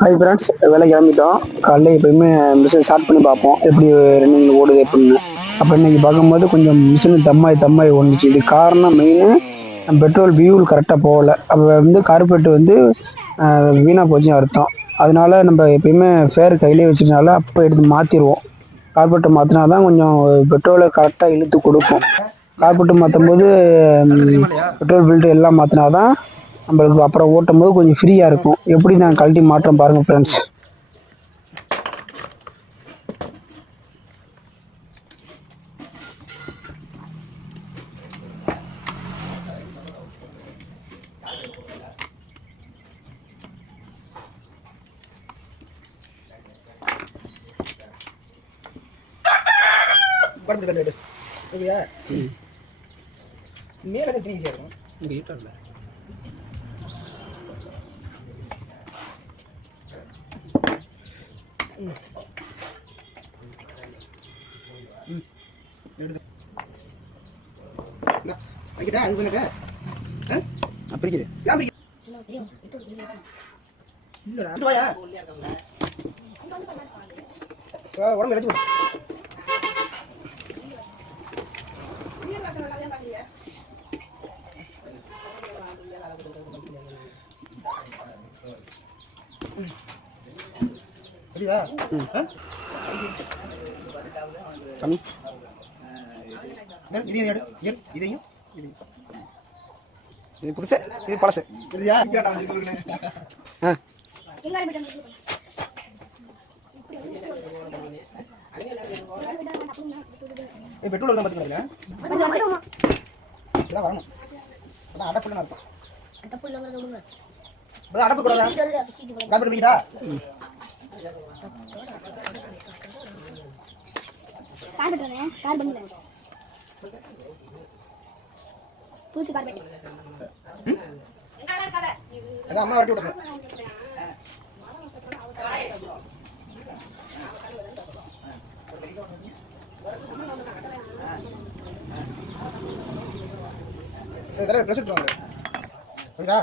Hi friends, வேலை கிளம்பிட்டோம். காலையில் எப்பயுமே மிஷின் ஸ்டார்ட் பண்ணி பார்ப்போம் எப்படி ரன்னிங்கில் ஓடுது அப்படின்னு. அப்போ இன்னைக்கு பார்க்கும்போது கொஞ்சம் மிஷின் தம்மாய் ஓடுச்சு. இது காரணம் மெயின் பெட்ரோல் வியூல் கரெக்டாக போகலை. அப்போ கார்பரேட் வீணாக போச்சுன்னு அர்த்தம். அதனால நம்ம எப்பயுமே ஃபேர் கையிலே வச்சுருந்தால அப்போ எடுத்து மாற்றிடுவோம். கார்பரேட்டை மாற்றினா தான் கொஞ்சம் பெட்ரோலை கரெக்டாக இழுத்து கொடுக்கும். கார்பரேட்டை மாற்றும் போது பெட்ரோல் ஃபில்ட்ரு எல்லாம் மாற்றினா தான் நம்மளுக்கு அப்புறம் ஓட்டும் போது கொஞ்சம் ஃப்ரீயாக இருக்கும். எப்படி நான் கழட்டி மாற்றம் பாருங்கள் ஃப்ரெண்ட்ஸ். மேலே தான் ஈஸியாக இருக்கும். இங்கே ஹீட்டர் இல்லை. வைக்கிட்டா அது பண்ணத அப்படிக்குது இல்லடா வாயா உடம்பு எடுத்து கம்மி இதையும் இது புதுசு, இது பழசு. பெட்ரோல் தான் பார்த்துக்கலாம் இதான் வரணும். அதான் அடப்புன்னு அர்த்தம். அடப்பு கூட காப்பி குடிக்கிட்டா அதான் அம்மா வரட்டி விட்டுறேன். ட்ரெஸ் எடுத்துவாங்க ஓகேடா.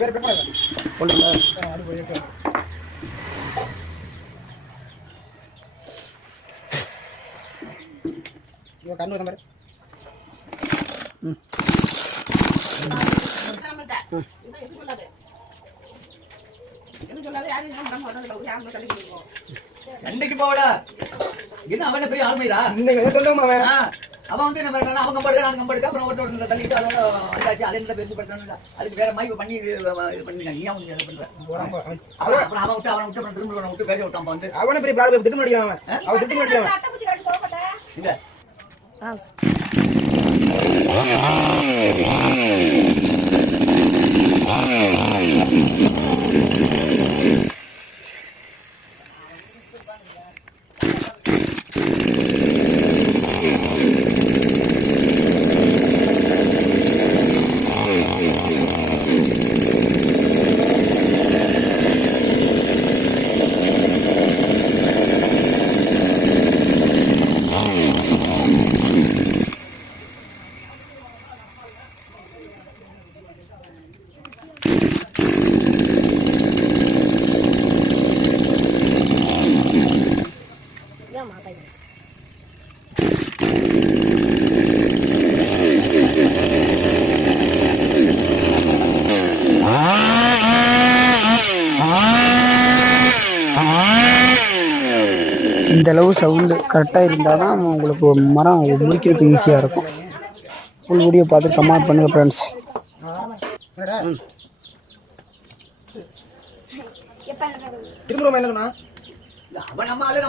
வேற பேப்பர் ஒன்றுங்களா அது போயிட்டு கண்ணு வந்த மாதிரி என்னைக்கு போடா என்ன அவன பெரிய ஆள்மையா அவன் வந்து என்ன பண்றான் அவன் கம்பெடுக்க நான் கம்பெடுக்க அப்புறம் ஒருத்தர் தள்ளிட்டு அதோட வந்தாச்சு அதை என்ன பெருசு பண்றாங்க அதுக்கு வேற மாதிரி பண்ணி இது பண்ணிருக்காங்க நீ அவன் என்ன பண்ற அப்புறம் அவன் விட்டு அப்புறம் திரும்ப விட்டு பேச விட்டான் வந்து அவனை பெரிய ப்ராப்ளம் திட்டு மாட்டிக்கிறான் அவன் திட்டு மாட்டிக்கிறான் இல்ல இந்த அளவு சவுண்டு கரெக்டாக இருந்தால் தான் உங்களுக்கு மரம் முடிக்கிறதுக்கு ஈஸியாக இருக்கும். ஃபுல் வீடியோ பார்த்து கமெண்ட் பண்ணுங்கள் ஃப்ரெண்ட்ஸ். திரும்ப என்ன சொன்னா இல்ல அவன் நம்ம ஆளு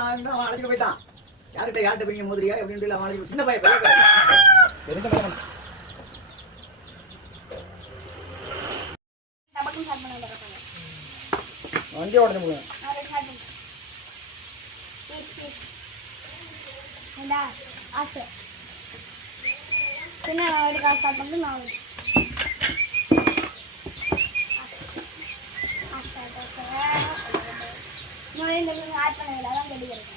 நான் என்ன அவன் அழைச்சிட்டு போயிட்டான். யார்கிட்ட பெரிய மோதிரியா அப்படின்னு அவன் அழைச்சிட்டு சின்ன பையன் தெரிஞ்ச பையன் வண்டியை உடஞ்சு போடுவேன். ஆசை சின்ன ஸ்டார்ட் பண்ணிட்டு நான் இந்த ஆட் பண்ணதில்லை அதான் வெளியிருக்கேன்.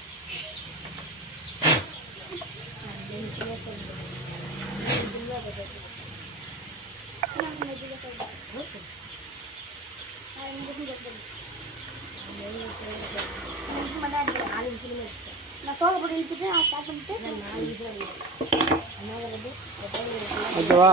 நான் சோகை போட்டு இழுத்துட்டு நான் ஸ்டார்ட் பண்ணிட்டு ஓகேவா?